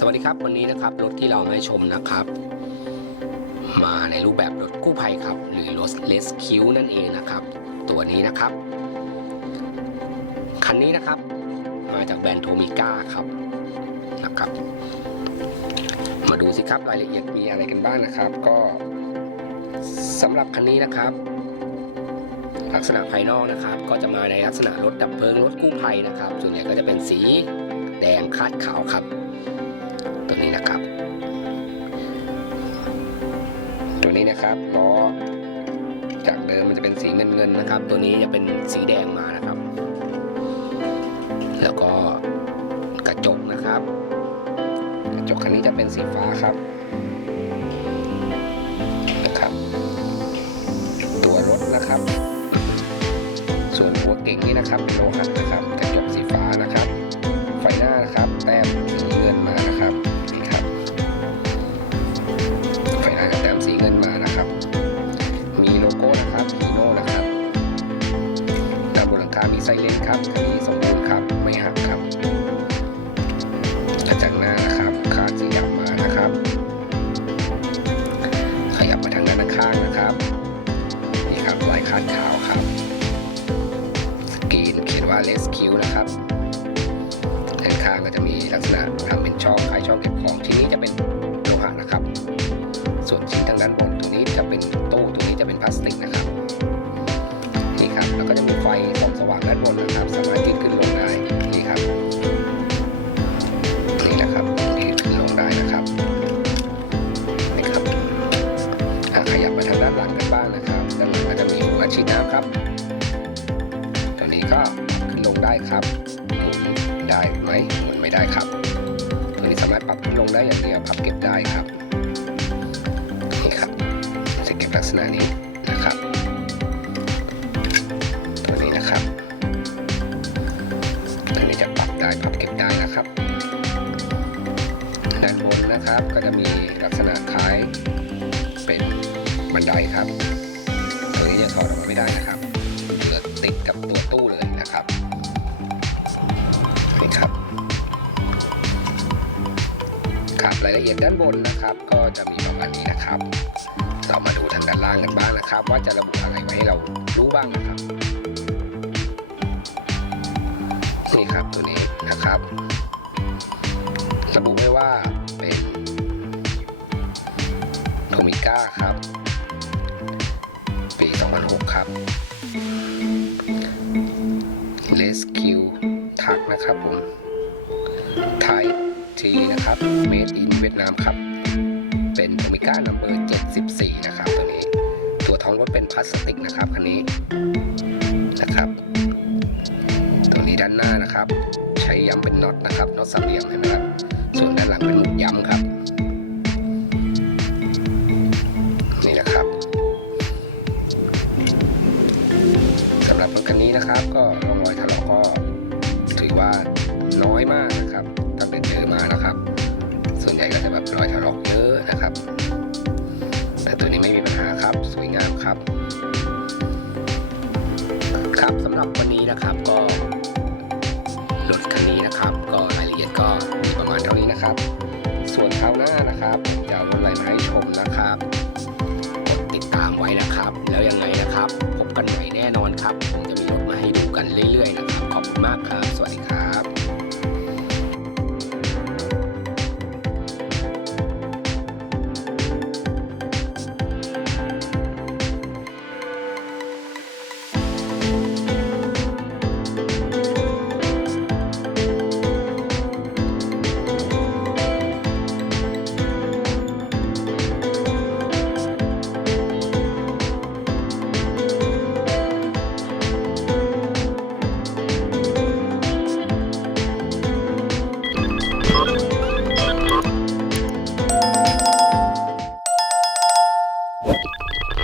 สวัสดีครับวันนี้นะครับรถที่เราให้ชมนะครับ มาในรูปแบบรถกู้ภัยครับ หรือรถเลสคิวนั่นเองนะครับ ตัวนี้นะครับ คันนี้นะครับ มาจากแบรนด์โทมิก้าครับนะครับ มาดูสิครับรายละเอียดมีอะไรกันบ้างนะครับ ก็สำหรับคันนี้นะครับ ลักษณะภายนอกนะครับ ก็จะมาในลักษณะรถดับเพลิงรถกู้ภัยนะครับ ส่วนใหญ่ก็จะเป็นสีแดงคาดขาวครับ นี้นะครับ ตัวนี้นะครับล้อจากเดิมมันจะเป็นสีเงินเงินนะครับ ตัวนี้จะเป็นสีแดงมานะครับ แล้วก็กระจกนะครับ กระจกคันนี้จะเป็นสีฟ้าครับนะครับ ตัวรถนะครับ ส่วนหัวเก่งนี่นะครับเป็นโลหะ ไซเลนครับคันนี้สมบูรณ์ครับ ไม่หักครับกระจังหน้านะครับคาดสีดำมานะครับ ขยับมาทางด้านข้างนะครับ นี่ครับลายคาดขาวครับ สกรีนเขียนว่า rescue นะครับด้านข้างก็จะมีลักษณะทำเป็นช่องใครช่อบเก็บของชิ้นนี้จะเป็นโลหะนะครับ ส่วนชิ้นทางด้านบนตรงนี้จะเป็นตู้ตรงนี้จะเป็นพลาสติกนะานบนนะครับ สามารถยืดขึ้นลงได้นี่ครับนี่นะครับยืดขึ้นลงได้นะครับนี่ครับอะขยับมาทางด้านหลังกันบ้างนะครับด้านหลังก็จะมีหัวฉีดน้ำครับตัวนี้ก็ขึ้นลงได้ครับได้ไหมหมุนไม่ได้ครับตัวนี้สามารถปรับขึ้นลงได้อย่างเดียวพับเก็บได้ครับนี่ครับจะเก็บลักษณะนี้ ได้พับเก็บได้นะครับด้านบนนะครับก็จะมีลักษณะคล้ายเป็นบันไดครับตัวนี้จะถอดออกมาไม่ได้นะครับเหลือติดกับตัวตู้เลยนะครับนี่ครับครับรายละเอียดด้านบนนะครับ ก็จะมีประมาณนี้นะครับ เรามาดูทางด้านล่างกันบ้างนะครับ ว่าจะระบุอะไรไว้ให้เรารู้บ้างนะครับ นะครับระบุไว้ว่าเป็นโทมิก้าครับ ปี 2006 ครับ Rescue ทักนะครับผม Type T นะครับ Made in เวียดนามครับ เป็นโทมิก้านัมเบอร์74 นะครับตัวนี้ ตัวท้องรถเป็นพลาสติกนะครับคันนี้นะครับ ตัวนี้ด้านหน้านะครับ ช้ย้ำเป็นน็อตนะครับน็อตสามเหลี่ยมเห็นไหมครับส่วนด้านหลังเป็นมุดย้ำครับ นี่นะครับสำหรับรถคันนี้นะครับ ก็ร่องรอยถลอกก็ถือว่าน้อยมากนะครับถ้าเป็นเจอมานะครับ ส่วนใหญ่ก็จะแบบรอยถลอกเยอะนะครับ แต่ตัวนี้ไม่มีปัญหาครับ สวยงามครับ ครับสำหรับวันนี้นะครับก็ รถคันนี้นะครับ ก็รายละเอียดก็มีประมาณเท่านี้นะครับ ส่วนคราวหน้านะครับจะเอารถอะไรมาให้ชมนะครับกดติดตามไว้นะครับ แล้วยังไงนะครับ พบกันใหม่แน่นอนครับผม